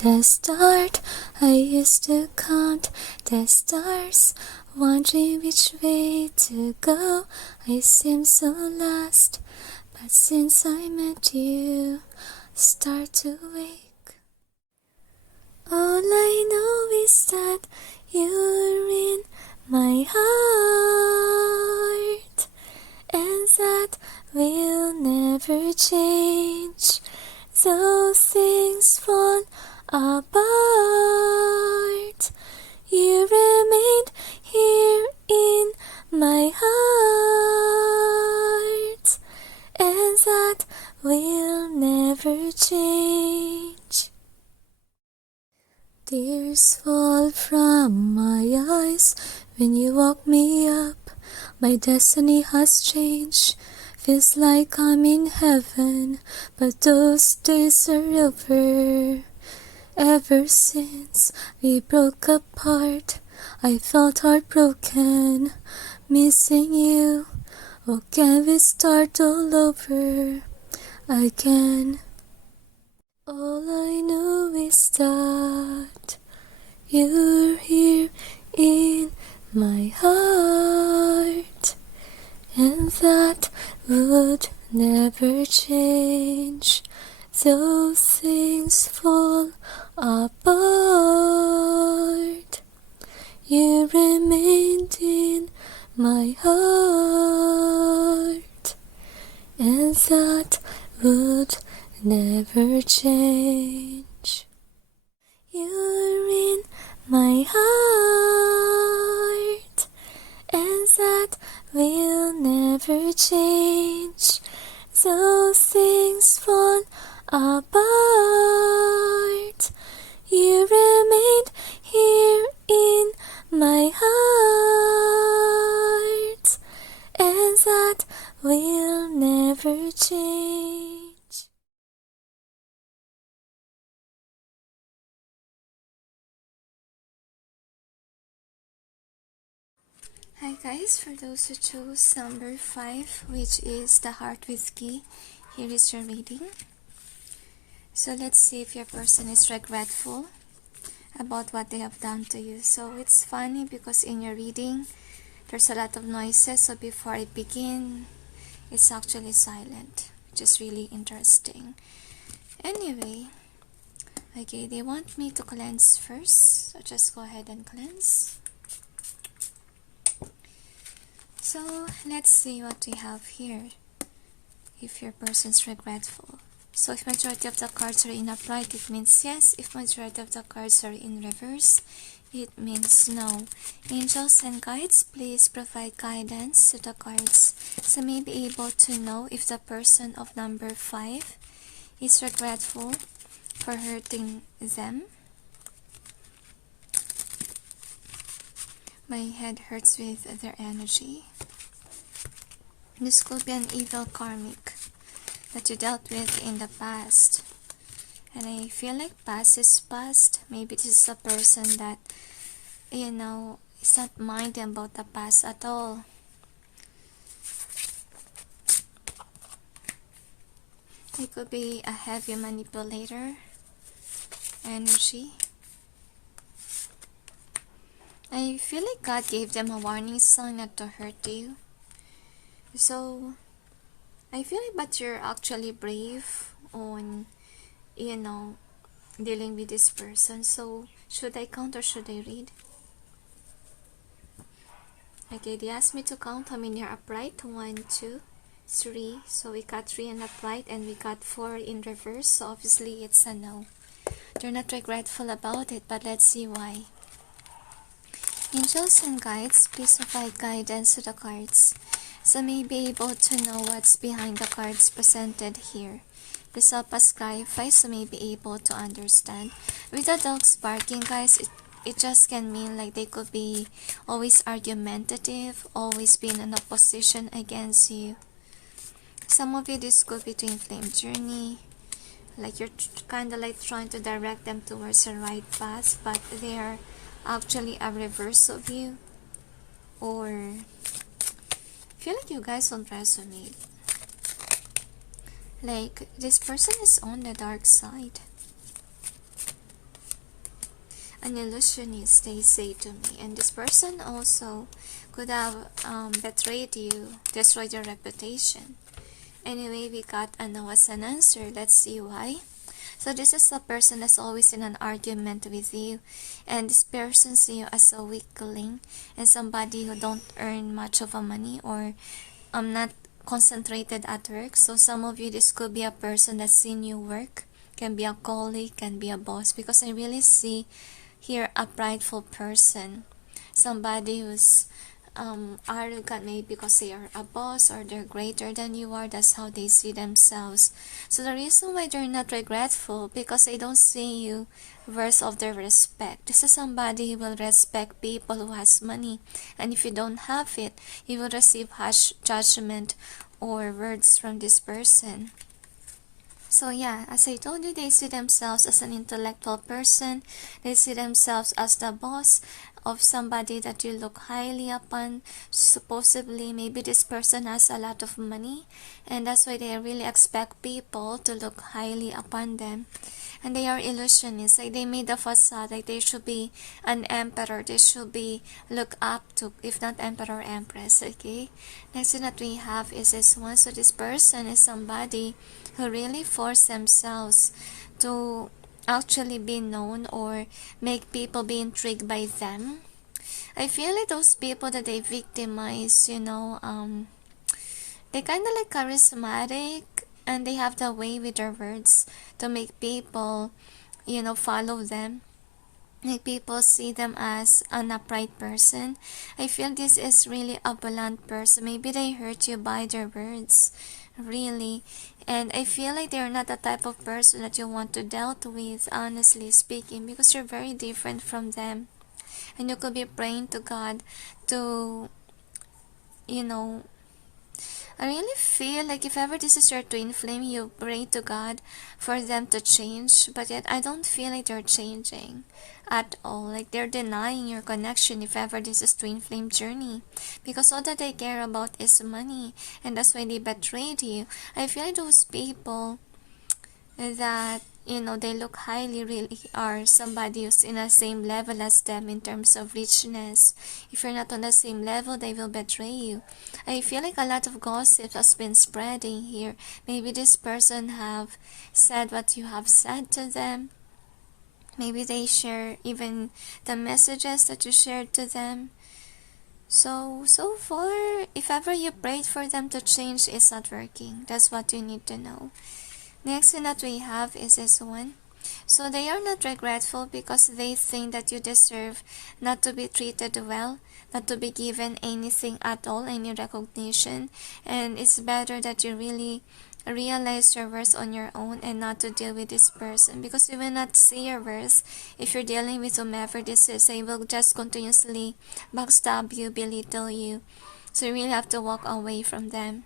the start, I used to count the stars, wondering which way to go. I seem so lost, but since I met you, start to wake. All I know is that you're in my heart, and that will never change. Though things fall apart, you remained here in my heart, and that will never change. Tears fall from my eyes when you woke me up. My destiny has changed. Feels like I'm in heaven, but those days are over. Ever since we broke apart, I felt heartbroken, missing you. Oh, can we start all over again? All I know is that you're here in my heart, and that would never change. Though things fall apart, you remained in my heart, and that would never change. You're in my heart, and that will never change. Though things fall apart, you remained here in my heart, and that will never change. Hi guys, for those who chose number 5, which is the Heart with Key, here is your reading. So let's see if your person is regretful about what they have done to you. So it's funny because in your reading, there's a lot of noises. So before I begin, it's actually silent, which is really interesting. Anyway, okay, they want me to cleanse first. So just go ahead and cleanse. So let's see what we have here. If your person's regretful. So if majority of the cards are in upright, it means yes. If majority of the cards are in reverse, it means no. Angels and guides, please provide guidance to the cards so may be able to know if the person of number 5 is regretful for hurting them. My head hurts with their energy. This could be an evil karmic that you dealt with in the past. And I feel like past is past. Maybe this is a person that, is not minding about the past at all. It could be a heavy manipulator energy. I feel like God gave them a warning sign not to hurt you. So, I feel like but you're actually brave on, dealing with this person. So, should I count or should I read? Okay, they asked me to count how many are upright. 1, 2, 3. So, we got 3 in upright and we got 4 in reverse. So, obviously, it's a no. They're not regretful about it, but let's see why. Angels and guides, please provide guidance to the cards so may be able to know what's behind the cards presented here. Please help us clarify so may be able to understand. With the dogs barking, guys, it just can mean like they could be always argumentative, always being in opposition against you. Some of you, this could be twin flame journey. Like you're kind of like trying to direct them towards the right path, but they are actually a reverse of you. Or I feel like you guys don't resonate. Like this person is on the dark side. an illusionist, they say to me. And this person also could have betrayed you, destroyed your reputation. Anyway, we got a no as an answer. Let's see why. So this is a person that's always in an argument with you, and this person sees you as a weakling and somebody who don't earn much of a money, or not concentrated at work. So some of you, this could be a person that's seen you work, can be a colleague, can be a boss, because I really see here a prideful person, somebody who's arrogant, maybe because they are a boss or they're greater than you are. That's how they see themselves. So the reason why they're not regretful, because they don't see you worth of their respect. This is somebody who will respect people who has money, and if you don't have it, you will receive harsh judgment or words from this person. So yeah, as I told you, they see themselves as an intellectual person. They see themselves as the boss of somebody that you look highly upon. Supposedly, maybe this person has a lot of money, and that's why they really expect people to look highly upon them. And they are illusionists. Like, they made a facade like they should be an emperor, they should be looked up to, if not emperor, empress. Okay, next thing that we have is this one. So this person is somebody who really force themselves to actually be known or make people be intrigued by them. I feel like those people that they victimize, they kind of like charismatic, and they have the way with their words to make people, follow them. Make people see them as an upright person. I feel this is really a blunt person. Maybe they hurt you by their words, really. And I feel like they're not the type of person that you want to deal with, honestly speaking, because you're very different from them. And you could be praying to God to, I really feel like if ever this is your twin flame, you pray to God for them to change, but yet I don't feel like they're changing at all. Like, they're denying your connection if ever this is twin flame journey, because all that they care about is money, and that's why they betrayed you. I feel like those people that they look highly really are somebody who's in the same level as them in terms of richness. If you're not on the same level, they will betray you. I feel like a lot of gossip has been spreading here. Maybe this person have said what you have said to them. Maybe they share even the messages that you shared to them. So far, if ever you prayed for them to change, it's not working. That's what you need to know. Next thing that we have is this one. So they are not regretful because they think that you deserve not to be treated well, not to be given anything at all, any recognition. And it's better that you really realize your worth on your own and not to deal with this person, because you will not see your worth if you're dealing with whomever this is. They will just continuously backstab you, belittle you. So you really have to walk away from them.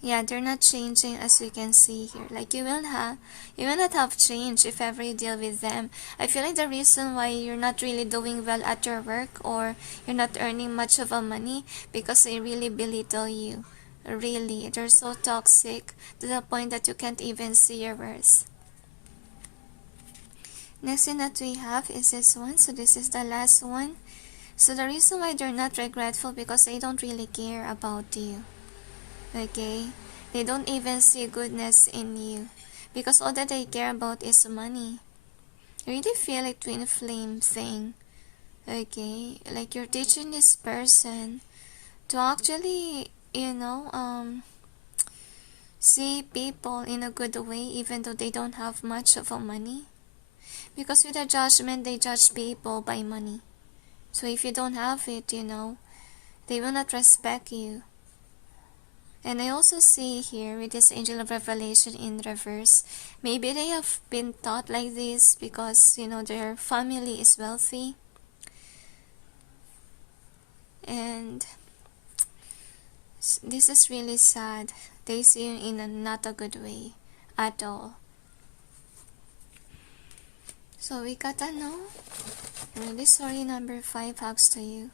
Yeah, they're not changing, as we can see here. Like, you will not have change if ever you deal with them. I feel like the reason why you're not really doing well at your work, or you're not earning much of a money, because they really belittle you. Really, they're so toxic to the point that you can't even see your worth. Next thing that we have is this one. So this is the last one. So the reason why they're not regretful, because they don't really care about you. Okay, they don't even see goodness in you, because all that they care about is money. I really feel like twin flame thing. Okay, like you're teaching this person to actually see people in a good way, even though they don't have much of a money, because with a judgment they judge people by money. So if you don't have it, they will not respect you. And I also see here with this angel of revelation in reverse, maybe they have been taught like this because their family is wealthy, and this is really sad. They see you in a not a good way at all. So we got a no. I'm really sorry, number 5, hugs to you.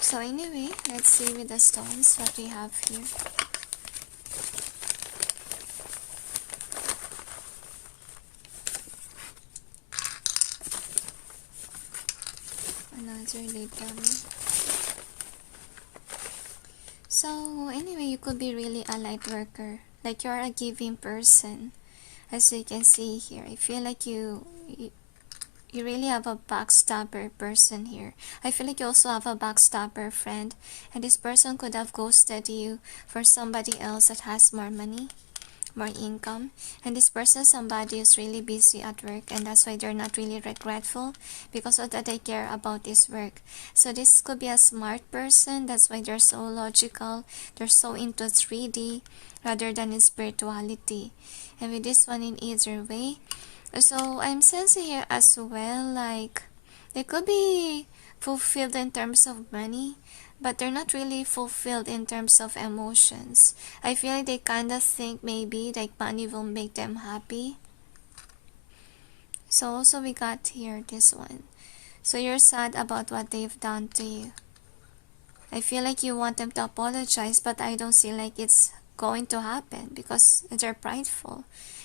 So anyway, let's see with the stones what we have here. cards really dumb. So anyway, you could be really a light worker, like you're a giving person. As you can see here, I feel like you really have a backstabber person here. I feel like you also have a backstabber friend, and this person could have ghosted you for somebody else that has more money, more income, and this person, somebody is really busy at work, and that's why they're not really regretful, because all that they care about is work. So this could be a smart person, that's why they're so logical, they're so into 3D rather than in spirituality. And with this one, in either way, so I'm sensing here as well, like they could be fulfilled in terms of money, but they're not really fulfilled in terms of emotions. I feel like they kind of think maybe like money will make them happy. So also we got here this one. So you're sad about what they've done to you. I feel like you want them to apologize, but I don't see like it's going to happen because they're prideful.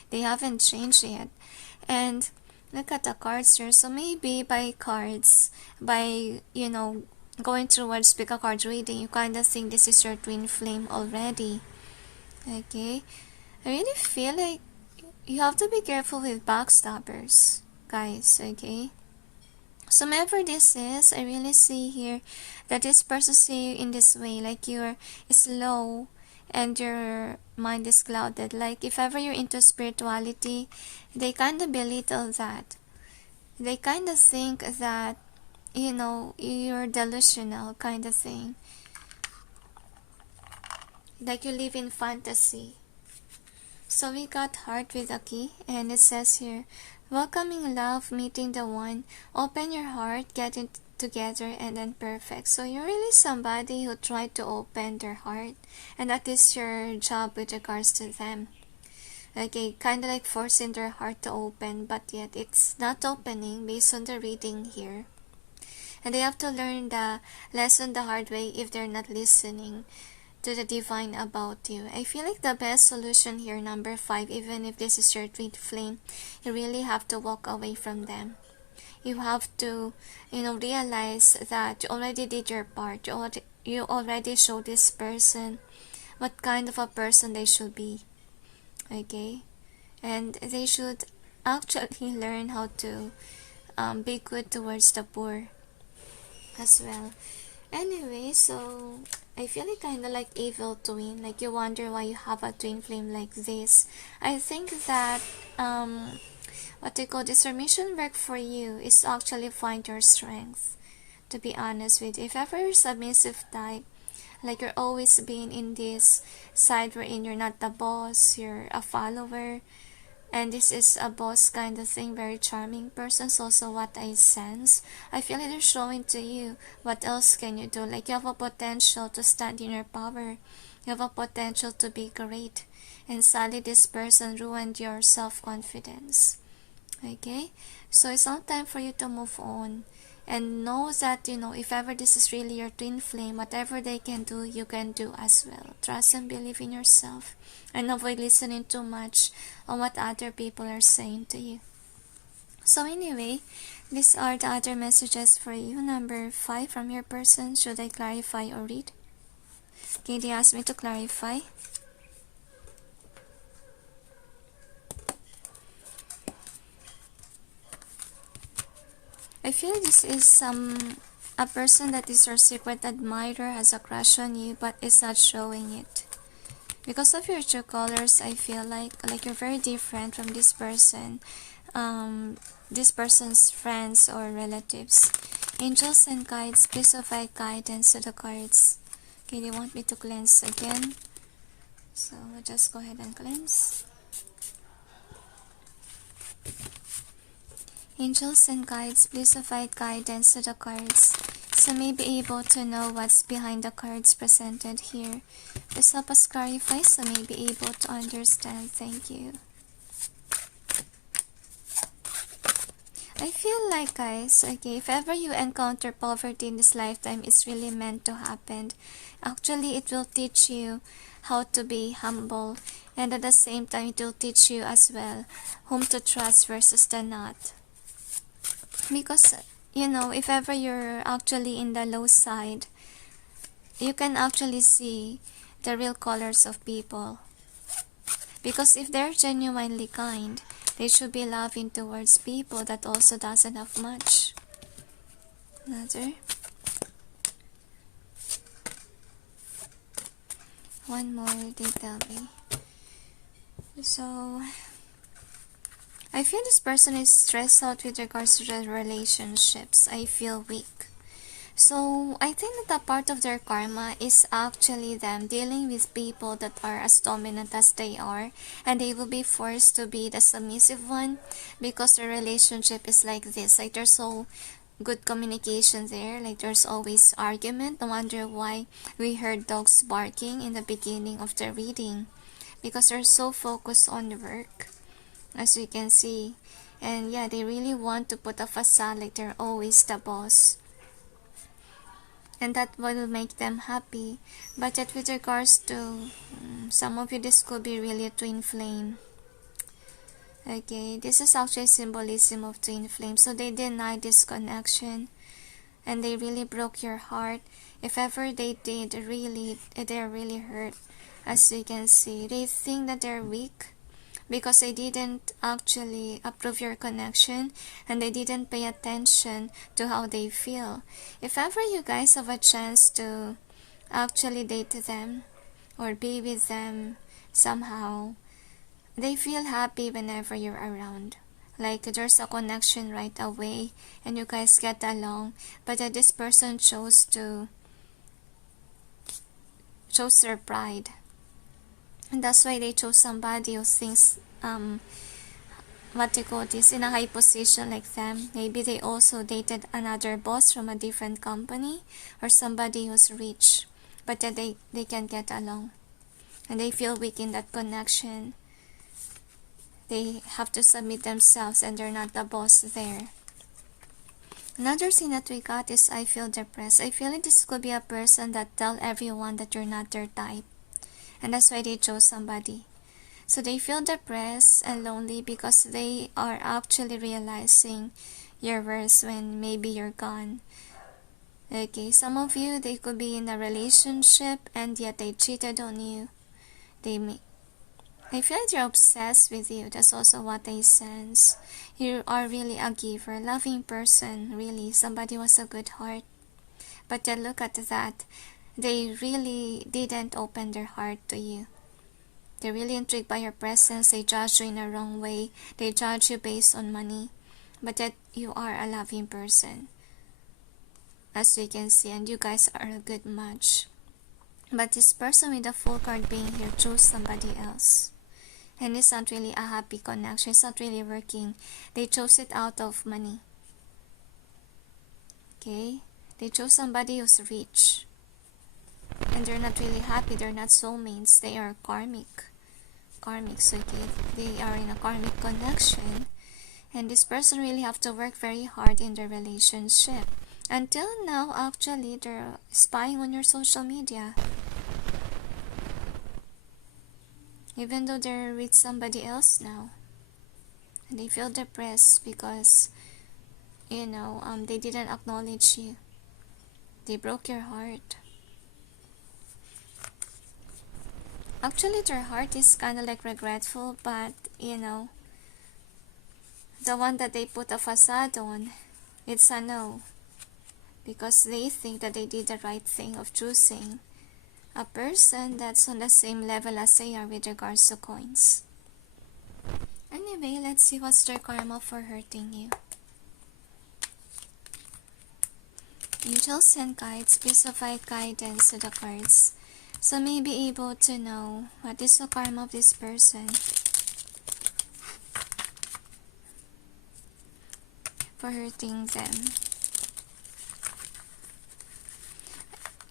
They haven't changed yet. And look at the cards here. So maybe by cards, by, you know, going towards pick a card reading, you kind of think this is your twin flame already. Okay, I really feel like you have to be careful with backstabbers, guys. Okay, so whoever this is, I really see here that this person see you in this way, like you're slow and your mind is clouded. Like if ever you're into spirituality, they kind of belittle that. They kind of think that, you know, you're delusional kind of thing, like you live in fantasy. So we got heart with a key, and it says here, welcoming love, meeting the one, open your heart, get it together, and then perfect. So you're really somebody who tried to open their heart, and that is your job with regards to them. Okay, kind of like forcing their heart to open, but yet it's not opening based on the reading here. And they have to learn the lesson the hard way if they're not listening to the divine about you. I feel like the best solution here, number 5, even if this is your twin flame, you really have to walk away from them. You have to, you know, realize that you already did your part. You already showed this person what kind of a person they should be. Okay? And they should actually learn how to be good towards the poor as well. Anyway, so I feel like kind of like evil twin, like you wonder why you have a twin flame like this. I think that what they call this mission work for you is to actually find your strength, to be honest with you. If ever you're submissive type, like you're always being in this side wherein you're not the boss, you're a follower, and this is a boss kind of thing, very charming person. So also what I sense, I feel like they're showing to you what else can you do. Like you have a potential to stand in your power, you have a potential to be great, and sadly this person ruined your self-confidence. Okay, so it's not time for you to move on, and know that, you know, if ever this is really your twin flame, whatever they can do, you can do as well. Trust and believe in yourself, and avoid listening too much on what other people are saying to you. So anyway, these are the other messages for you. Number 5 from your person. Should I clarify or read? Okay, they asked me to clarify. I feel this is a person that is your secret admirer, has a crush on you, but is not showing it. Because of your true colors, I feel like you're very different from this person, this person's friends or relatives. Angels and guides, please provide guidance to the cards. Okay, they want me to cleanse again, so we'll just go ahead and cleanse. Angels and guides, please provide guidance to the cards, so may be able to know what's behind the cards presented here. Please help us clarify, so may be able to understand. Thank you. I feel like, guys, okay, if ever you encounter poverty in this lifetime, it's really meant to happen. Actually, it will teach you how to be humble, and at the same time, it will teach you as well whom to trust versus the not. Because if ever you're actually in the low side, you can actually see the real colors of people. Because if they're genuinely kind, they should be loving towards people that also doesn't have much. Another. One more, they tell me. So, I feel this person is stressed out with regards to their relationships. I feel weak. So, I think that a part of their karma is actually them dealing with people that are as dominant as they are, and they will be forced to be the submissive one because their relationship is like this. Like, there's so good communication there, like there's always argument. No wonder why we heard dogs barking in the beginning of the reading, because they're so focused on work, as we can see. And yeah, they really want to put a facade like they're always the boss, and that will make them happy. But yet with regards to some of you, this could be really a twin flame. Okay, this is actually symbolism of twin flame. So they deny this connection, and they really broke your heart. If ever they did, they're really hurt. As you can see, they think that they're weak because they didn't actually approve your connection, and they didn't pay attention to how they feel. If ever you guys have a chance to actually date them or be with them somehow, they feel happy whenever you're around. Like there's a connection right away and you guys get along. But this person chose their pride. And that's why they chose somebody who thinks what they call this, in a high position like them. Maybe they also dated another boss from a different company, or somebody who's rich, but that they can get along. And they feel weak in that connection. They have to submit themselves and they're not the boss there. Another thing that we got is I feel depressed. I feel like this could be a person that tell everyone that you're not their type. And that's why they chose somebody. So they feel depressed and lonely because they are actually realizing your worth when maybe you're gone. Okay, some of you, they could be in a relationship and yet they cheated on you. I feel like they're obsessed with you. That's also what they sense. You are really a giver, loving person, really. Somebody with a good heart. But then look at that. They really didn't open their heart to you. They're really intrigued by your presence. They judge you in a wrong way. They judge you based on money. But that you are a loving person, as we can see. And you guys are a good match. But this person with the full card being here chose somebody else. And it's not really a happy connection. It's not really working. They chose it out of money. Okay? They chose somebody who's rich. And they're not really happy. They're not soulmates. They are karmic. Karmics, okay? They are in a karmic connection. And this person really have to work very hard in their relationship. Until now, actually, they're spying on your social media. Even though they're with somebody else now. And they feel depressed because, they didn't acknowledge you. They broke your heart. Actually, their heart is kind of like regretful, but, the one that they put a facade on, it's a no. Because they think that they did the right thing of choosing a person that's on the same level as they are with regards to coins. Anyway, let's see what's their karma for hurting you. Angels and guides, please provide guidance to the cards, so may be able to know what is the karma of this person for hurting them.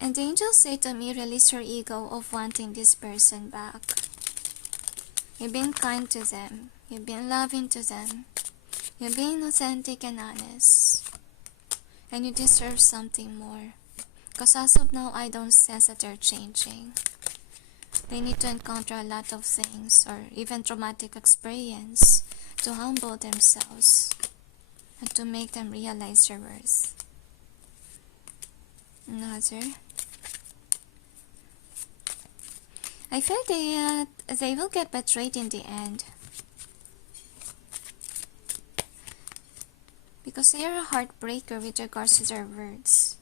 And the angels say to me, release your ego of wanting this person back. You've been kind to them. You've been loving to them. You've been authentic and honest. And you deserve something more. Because as of now, I don't sense that they're changing. They need to encounter a lot of things or even traumatic experience to humble themselves. and to make them realize their worth. Another. I feel they will get betrayed in the end. Because they are a heartbreaker with regards to their words.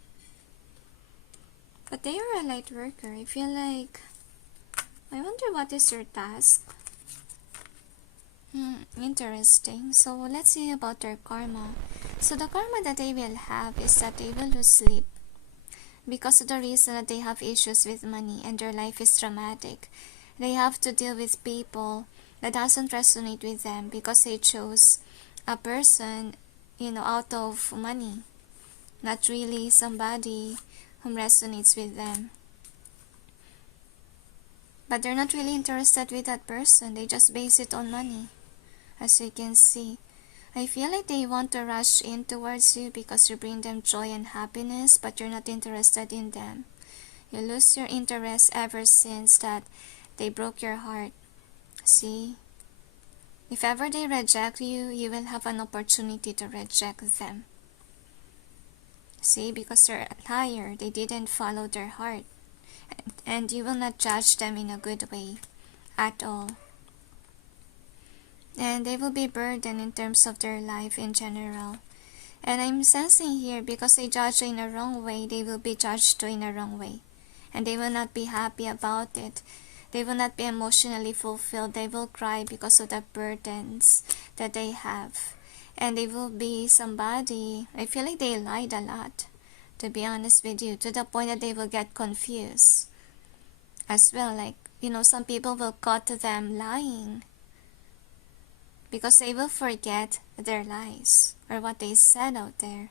But they are a light worker. I feel like, I wonder what is your task? Interesting. So let's see about their karma. So the karma that they will have is that they will lose sleep. Because of the reason that they have issues with money and their life is traumatic. They have to deal with people that doesn't resonate with them because they chose a person, out of money. Not really somebody whom resonates with them. But they're not really interested with that person. They just base it on money. As you can see. I feel like they want to rush in towards you because you bring them joy and happiness, but you're not interested in them. You lose your interest ever since that they broke your heart. See? If ever they reject you, you will have an opportunity to reject them. See? Because they're a liar. They didn't follow their heart. And you will not judge them in a good way at all. And they will be burdened in terms of their life in general. And I'm sensing here, because they judge in a wrong way, they will be judged too in a wrong way. And they will not be happy about it. They will not be emotionally fulfilled. They will cry because of the burdens that they have. And they will be somebody, I feel like they lied a lot, to be honest with you, to the point that they will get confused. As well, like, some people will caught them lying. Because they will forget their lies or what they said out there.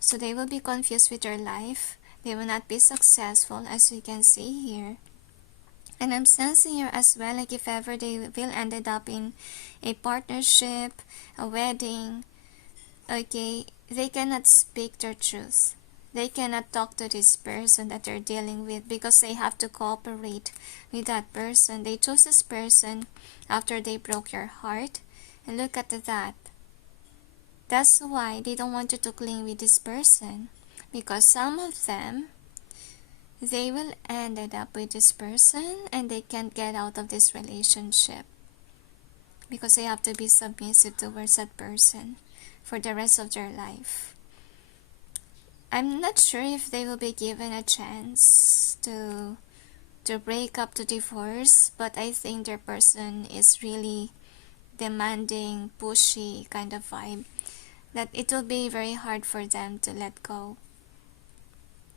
So they will be confused with their life. They will not be successful, as you can see here. And I'm sensing here as well, like if ever they will ended up in a partnership, a wedding, okay, they cannot speak their truth. They cannot talk to this person that they're dealing with because they have to cooperate with that person. They chose this person after they broke your heart. And look at that. That's why they don't want you to cling with this person. Because some of them, they will end up with this person and they can't get out of this relationship. Because they have to be submissive towards that person for the rest of their life. I'm not sure if they will be given a chance to break up, to divorce, but I think their person is really demanding, pushy kind of vibe, that it will be very hard for them to let go.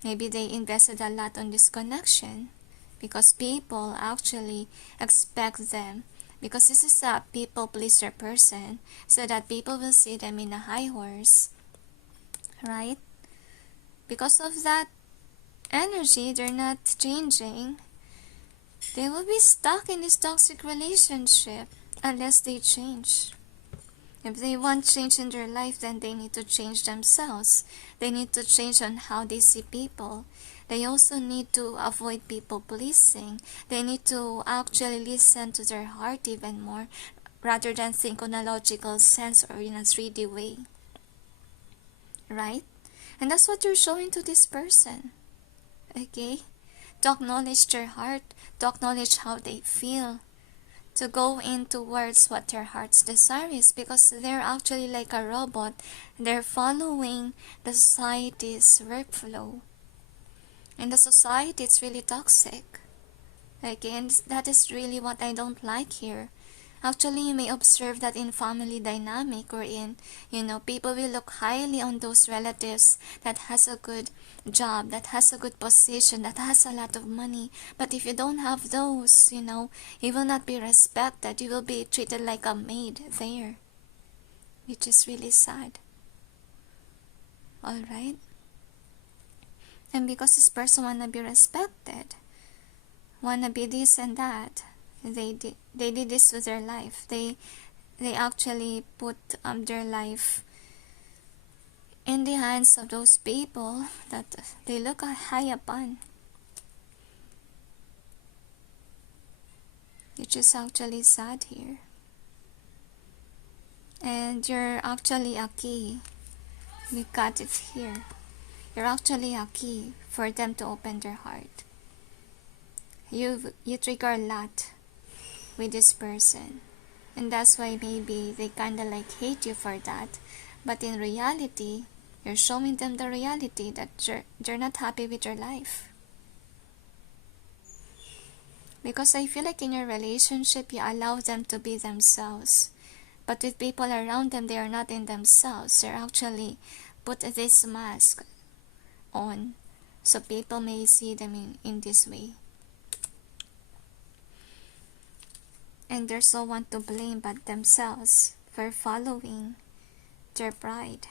Maybe they invested a lot on this connection because people actually expect them, because this is a people pleaser person, so that people will see them in a high horse, right? Because of that energy, they're not changing. They will be stuck in this toxic relationship unless they change. If they want change in their life, then they need to change themselves. They need to change on how they see people. They also need to avoid people pleasing. They need to actually listen to their heart even more, rather than think on a logical sense or in a 3D way. Right? And that's what you're showing to this person. Okay? To acknowledge their heart, to acknowledge how they feel, to go in towards what their heart's desire is, because they're actually like a robot. They're following the society's workflow. And the society is really toxic. Okay, and that is really what I don't like here. Actually, you may observe that in family dynamic or in, people will look highly on those relatives that has a good job, that has a good position, that has a lot of money. But if you don't have those, you will not be respected. You will be treated like a maid there, which is really sad. Alright? And because this person wanna be respected, wanna be this and that, they did this with their life. They actually put their life in the hands of those people that they look high upon, which is actually sad here. And you're actually a key. We got it here. You're actually a key for them to open their heart. You trigger a lot with this person. And that's why maybe they kinda like hate you for that. But in reality, you're showing them the reality that you're not happy with your life. Because I feel like in your relationship, you allow them to be themselves. But with people around them, they are not in themselves. They're actually put this mask on so people may see them in this way. And there's no one to blame but themselves for following their pride.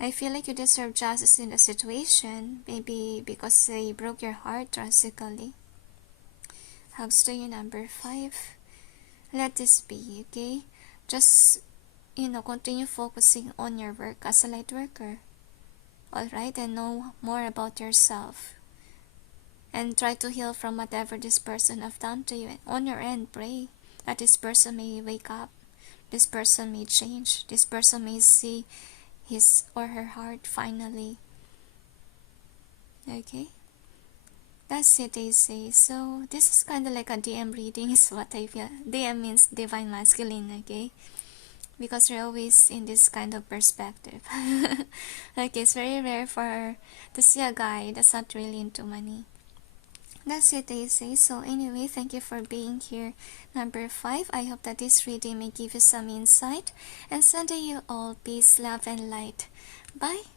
I feel like you deserve justice in the situation, maybe because they broke your heart drastically. Hugs to you, number 5. Let this be, okay? Just, continue focusing on your work as a light worker. Alright, and know more about yourself. And try to heal from whatever this person have done to you. And on your end, pray that this person may wake up. This person may change. This person may see his or her heart finally. Okay? That's it, they say. So, this is kind of like a DM reading is what I feel. DM means Divine Masculine, okay? Because you're always in this kind of perspective. Okay, it's very rare to see a guy that's not really into money. That's it, they say. So anyway, thank you for being here. Number 5, I hope that this reading may give you some insight. And sending you all peace, love, and light. Bye!